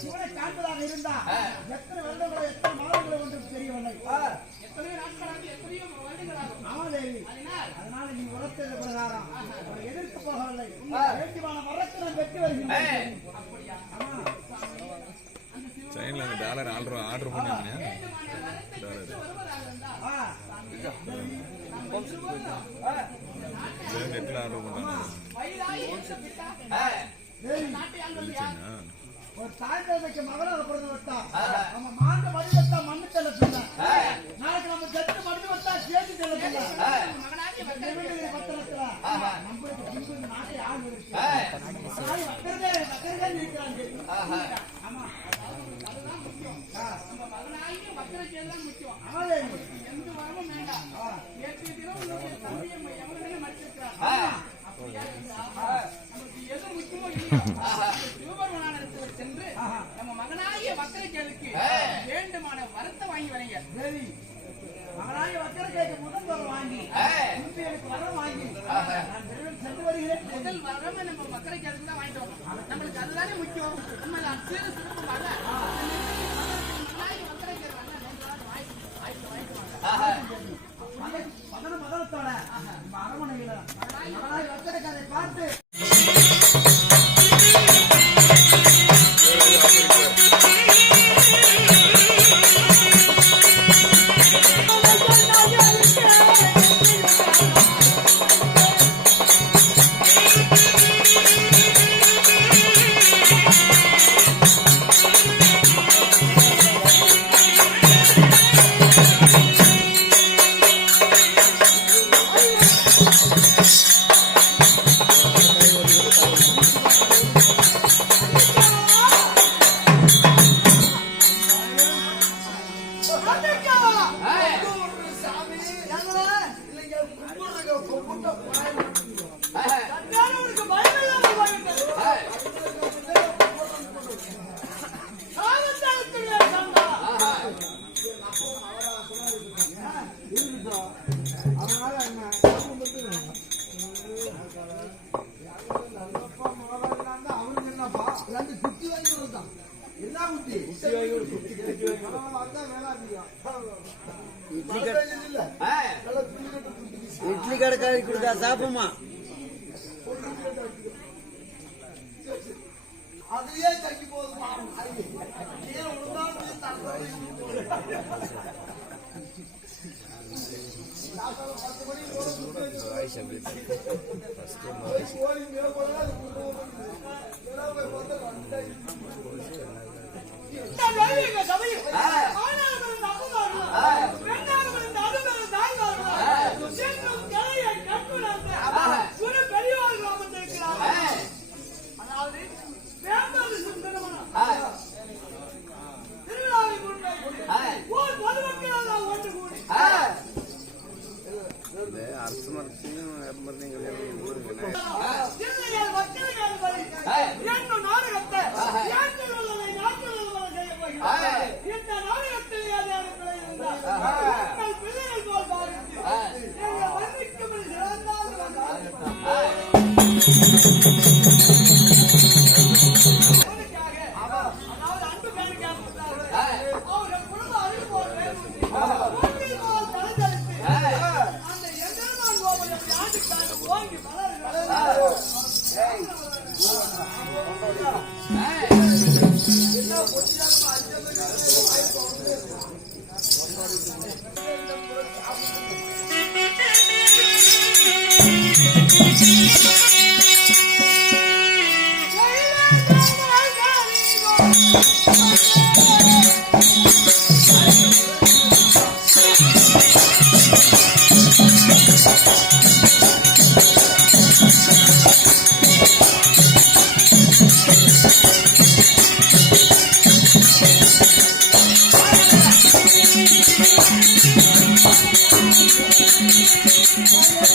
சிவனை காண்பதாக இருந்தா எத்தனை வருடங்களோ எத்தனை மாதங்களோ ஒன்று தெரியவில்லை. அதனால நீ உரத்தது பிரகாரம் எதிர்த்து போகவில்லை. வேண்டியமான வரத்தை நான் வெற்றி வருகிறேன். டாலர் ஆர்டர் பண்ணி ஒரு தாய்க்கு மகனாக பிறந்து விட்டா நம்ம மாண்ட மடி வச்சா மண்ணு செல்ல பிள்ளை. நாளைக்கு நம்ம ஜட்டு மடி வச்சா சேர்த்து செல்ல பிள்ளை. பத்திரத்துல நம்மளுக்கு நாட்டை ஆள் இருக்கு. வக்கரதே இருக்கிறாங்க. ஆமா அதுதான் முக்கியம். நம்ம மகனாகி வக்கரதே தான் முக்கியம். ஆளே எந்த வரமும் வேண்டாம். ஏற்று தினம் உன்னுடைய தம்பியை எவனே மடிச்சிருக்காங்க. அப்படியே நமக்கு எது முக்கியமோ சென்று நம்ம மகனாகிய வக்கரகேளுக்கு வேண்டுமான வரத்தை வாங்கி வரீங்க. சரி, மகனாகிய வக்கரகேளுக்கு முதல் வரம் வாங்கி எனக்கு வரம் வாங்கி நான் சென்று வருகிறேன். முதல் வரமே நம்ம வக்கரகேளுக்கு தான் வாங்கிட்டு வரணும். நம்மளுக்கு அதுதானே முக்கியம். நம்ம சிறு சிறப்பாக மதனத்தோட அரமனையில மகனாகிய வக்கரகேளை பார்த்து இட்லி கடைக்காரி கொடுத்தா சாப்பிடுமா? அதுலயே தங்கி போதுமா? ஆ